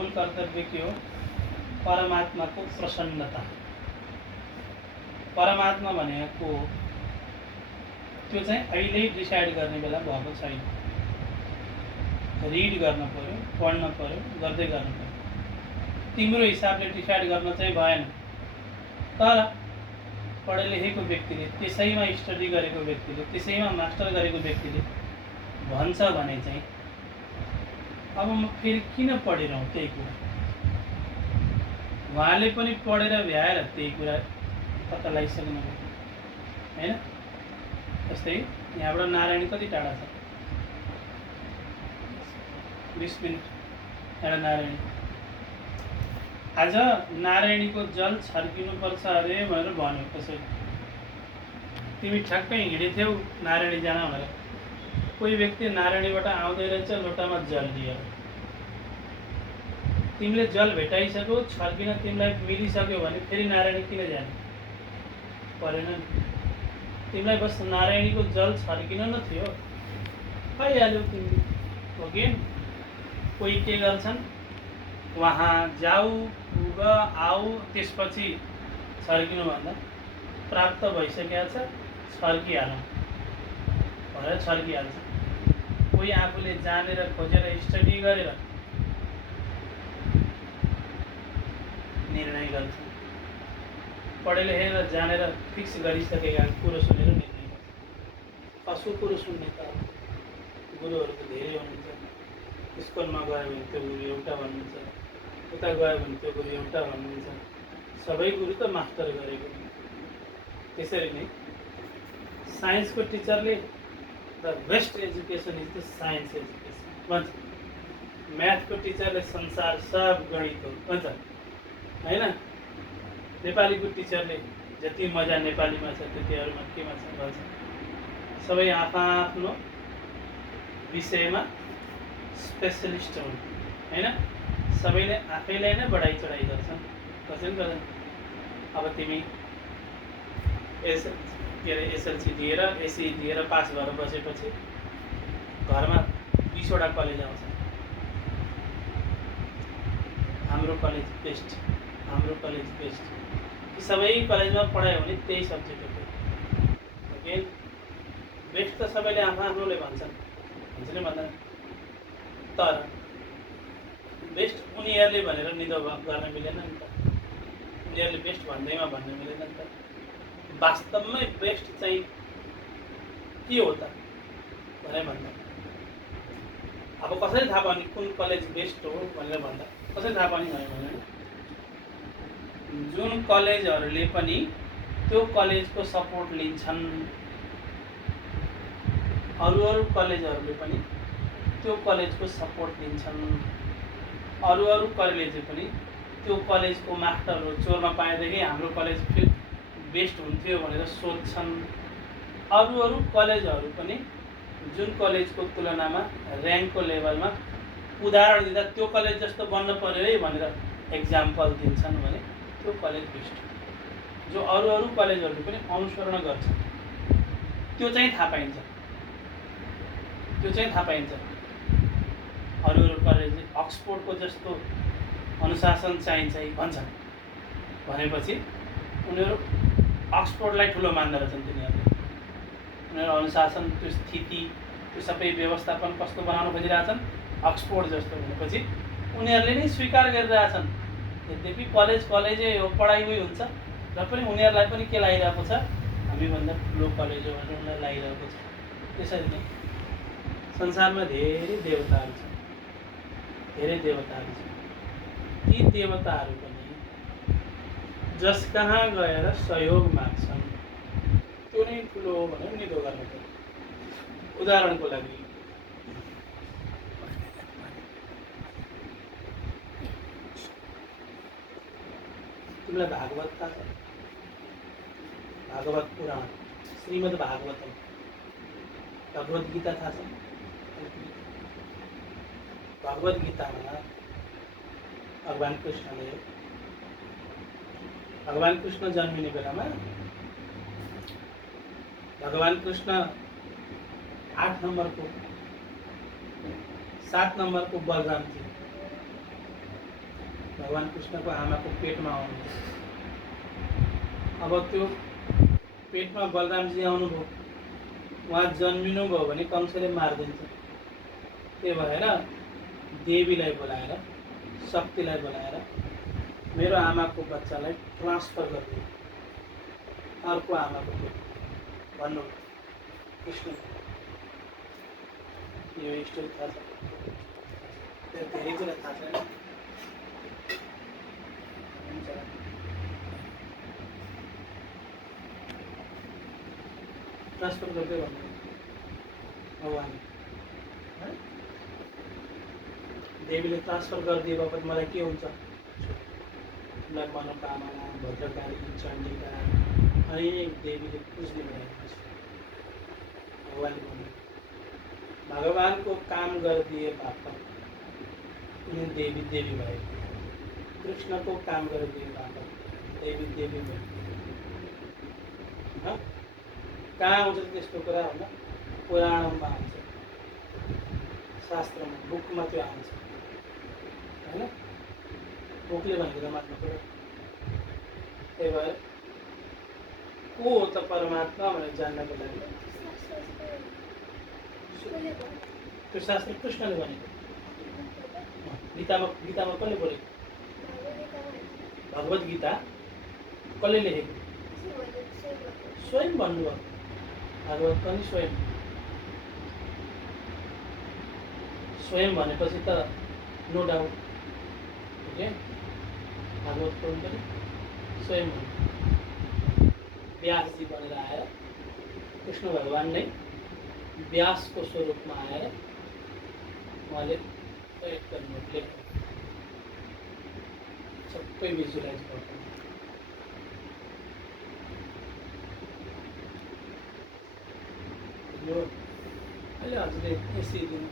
मूल कर्तव्य के हो परमात्मा को प्रसन्नता। परमात्मा भनेको त्यो चाहिँ अहिले डिसाइड गर्ने बेला भएको छैन। रिड गर्न पर्यो, पढ्न पर्यो, गर्दै गर्नु पर्यो। तिम्रो हिसाबले डिसाइड गर्न चाहिँ भएन। तर पढे लेखेको व्यक्तिले, त्यसैमा स्टडी गरेको व्यक्तिले, त्यसैमा मास्टर गरेको व्यक्तिले भन्छ भने चाहिँ अब म फेरि किन पढिरहँ त्यही कुरा। उहाँले पनि पढेर भ्याएर त्यही कुरा पत्ता लगाइसक्नुभयो हैन। जस्तै यहाँबाट नारायणी कति टाढा छ? 20 मिनट एउटा नारायणी। आज नारायणीको जल छर्किनुपर्छ अरे भनेर भन्यो कसैले। तिमी ठ्याक्कै हिँडेथ्यौ नारायणी जान भनेर। कोही व्यक्ति नारायणीबाट आउँदै रहेछ लोटामा जल लिएर। तिमीले जल भेटाइसक्यो, छर्किन तिमीलाई मिलिसक्यो भने फेरि नारायणी किन जाने? परेन नि। तिमीलाई बस नारायणीको जल छर्किन न थियो, पाइहाल्यौ तिमीले, हो कि? कोही के गर्छन्, वहाँ जाऊ पुग आऊ त्यसपछि छर्किनुभन्दा प्राप्त भइसकेको छ छर्किहालौँ भनेर छर्किहाल्छ। कोही आफूले जानेर खोजेर स्टडी गरेर निर्णय गर्छ। पढे लेखेर जानेर फिक्स गरिसकेका कुरो सुनेर निर्णय गर्छ। कसको कुरो सुन्ने त? गुरुहरूको धेरै हुनुहुन्छ। स्कुलमा गयो भने त्यो गुरु एउटा भन्नुहुन्छ, उता गयो भने त्यो गुरु एउटा भन्नुहुन्छ। सबै गुरु त मास्टर गरेको। त्यसरी नै साइन्सको टिचरले the best education is the science education भन्छ। म्याथको टिचरले संसार सब गणित हो भन्छ हैन। नेपालीको टिचरले जति मजा नेपालीमा छ त्यति अरूमा केमा छ भन्छ। सबै आफ्नो विषयमा स्पेसलिस्ट हुन् हैन। सबैले आफैलाई नै बढाइ चढाइ गर्छन्, कसैले गर्दैन। अब तिमी एसएलसी दिएर एसई दिएर पास भएर बसेपछि घरमा 20वटा कलेज आउँछ। हाम्रो कलेज बेस्ट, हाम्रो कलेज बेस्ट। यी सबै कलेजमा पढायो भने त्यही सब्जेक्ट हो। ओके, बेस्ट त सबैले आफ्नोले भन्छन्, भन्छ नि भन्दैन। तर बेस्ट उनीहरूले भनेर निदो गर्न मिलेन नि त। उनीहरूले बेस्ट भन्दैमा भन्न मिलेन नि त। वास्तवमै बेस्ट चाहिँ के हो त भनेर भन्दा अब कसरी थाहा पाउने कुन कलेज बेस्ट हो भनेर भन्दा कसरी थाहा पाउने भने जुन कलेजहरूले पनि त्यो कलेजको सपोर्ट लिन्छन्, अरू कलेजहरूले पनि त्यो कलेजको सपोर्ट लिन्छन्, अरू कलेजले पनि त्यो कलेजको मास्टरहरू चोर्न पाएदेखि हाम्रो कलेज फेरि बेस्ट हुन्थ्यो भनेर सोध्छन्। अरू कलेजहरू पनि जुन कलेजको तुलनामा र्याङ्कको लेभलमा उदाहरण दिँदा त्यो कलेज जस्तो बन्न पर्यो है भनेर एक्जाम्पल दिन्छन् भने त्यो कलेज बेस्ट। जो अरू कलेजहरूले पनि अनुसरण गर्छन् त्यो चाहिँ थाहा पाइन्छ, त्यो चाहिँ थाहा पाइन्छ। अरू कलेज अक्सफोर्डको जस्तो अनुशासन चाहिन्छ भन्छन् भनेपछि उनीहरू अक्सफोर्डलाई ठुलो मान्दो रहेछन्। उनीहरू अनुशासन, त्यो स्थिति, त्यो सबै व्यवस्थापन कस्तो बनाउन खोजिरहेछन् अक्सफोर्ड जस्तो भनेपछि उनीहरूले नै स्वीकार गरिरहेछन्। यद्यपि कलेजै हो, पढाइ उही हुन्छ र पनि उनीहरूलाई पनि के लागिरहेको छ, हामीभन्दा ठुलो कलेज हो भनेर उनीहरूलाई लागिरहेको छ। त्यसरी नै संसारमा धेरै देवताहरू छन्, धेरै देवताहरू छन्। ती देवताहरू पनि जस कहाँ गएर सहयोग माग्छन् त्यो नै ठुलो हो भनेर निदो गर्नु पर्यो। उदाहरणको लागि तिमीलाई भागवत थाहा छ? भागवत पुराण, श्रीमद् भागवतम, भगवत गीता थाहा छ? भगवत गीतामा भगवान कृष्ण जन्मिने बेलामा भगवान कृष्ण 8 नम्बरको 7 नम्बरको बलराम थिए भगवान् कृष्णको आमाको पेटमा आउनु। अब त्यो पेटमा बलरामजी आउनुभयो, उहाँ जन्मिनुभयो भने कंसले मारिदिन्छ। त्यही भएर देवीलाई बोलाएर, शक्तिलाई बोलाएर मेरो आमाको बच्चालाई ट्रान्सफर गरिदियो अर्को आमाको पेट भन्नु कृष्ण। यो स्टोरी थाहा छ, धेरै कुरा थाहा छैन। ट्रान्सफर गर्दै भन्नु भगवान्। देवीले ट्रान्सफर गरिदिए बापत मलाई के हुन्छ? तिमीलाई मनोकामना, भद्रकाली, चण्डिका अनेक देवीले पुज्ने बनाइदिन्छ। भगवान्ले भन्नु भगवानको काम गरिदिए बापत उनी देवी देवी भए, कृष्णको काम गरिदिए बापत देवी देवी भए। कहाँ आउँछ त्यस्तो कुरा होला? पुराणमा आउँछ, शास्त्रमा, बुकमा त्यो आउँछ होइन। बुकले भनेको त मात्र कुरा। त्यही भएर को हो त परमात्मा भनेर जान्नको लागि त्यो शास्त्र कृष्णले भनेको। गीतामा कसले बोलेको? भगवत गीता कसले लेखेको? स्वयं भन्नुभयो। भागवत पनि स्वयं। स्वयं भनेपछि त नो डाउट ओके, भागवत पनि स्वयं भन्नु। व्यासजी बनेर आएर कृष्ण भगवान नै व्यासको स्वरूपमा आएर उहाँले एकदम लेख्नु, सबै भिजुलाइज गर्नु। यो अहिले हजुरले यसरी दिनु